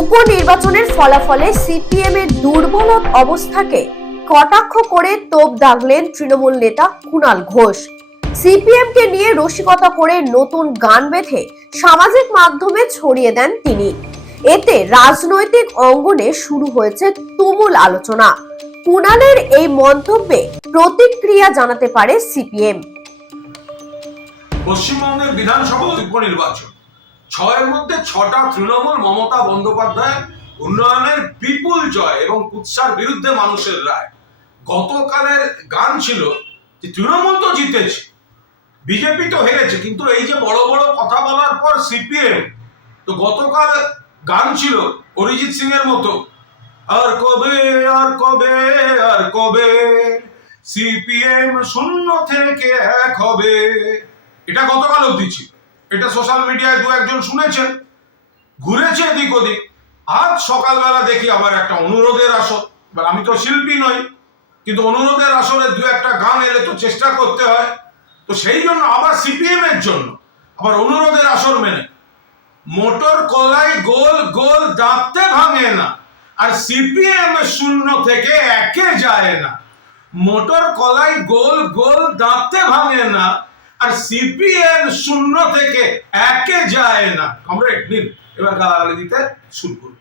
উপনির্বাচনের ফলাফলে সিপিএম এর দুর্বল অবস্থাকে কটাক্ষ করে তোপ দাগলেন তৃণমূল নেতা কুণাল ঘোষ। সিপিএম কে নিয়ে রসিকতা করে নতুন গান বেঁধে সামাজিক মাধ্যমে ছড়িয়ে দেন তিনি। এতে রাজনৈতিক অঙ্গনে শুরু হয়েছে তুমুল আলোচনা। কুণালের এই মন্তব্যে প্রতিক্রিয়া জানাতে পারে সিপিএম। পশ্চিমবঙ্গের বিধানসভা উপনির্বাচন ছয়ের মধ্যে ছটা তৃণমূল, মমতা বন্দ্যোপাধ্যায়, উন্নয়নের বিপুল জয় এবং কুৎসার বিরুদ্ধে মানুষের রায়। গতকালের গান ছিল যে তৃণমূল তো জিতেছে, বিজেপি তো হেরেছে, কিন্তু এই যে বড় বড় কথা বলার পর সিপিএম, তো গতকাল গান ছিল অরিজিৎ সিং এর মতো, আর কবে আর কবে আর কবে, সিপিএম শূন্য থেকে এক হবে। এটা গতকাল অবধি ছিল। এটা সোশ্যাল মিডিয়ায় দু একজন শুনেছেন, ঘুরেছে এদিক ওদিক। আজ সকালবেলা দেখি আবার একটা অনুরোধের আসর। এবার আমি তো শিল্পী নই, কিন্তু অনুরোধের আসরে দু একটা গান এলে তো চেষ্টা করতে হয়। তো সেই জন্য আবার সিপিএম এর জন্য আবার অনুরোধের আসর মেনে। মোটর কলাই গোল গোল দাঁততে ভাঙে না, আর সিপিএম শূন্য থেকে একে যায় না। মোটর কলাই গোল গোল দাঁততে ভাঙে না আর সিপিএম শূন্য থেকে একে যায় না। কমরেড নিন। এবার গালাগালি দিতে শুরু করুন।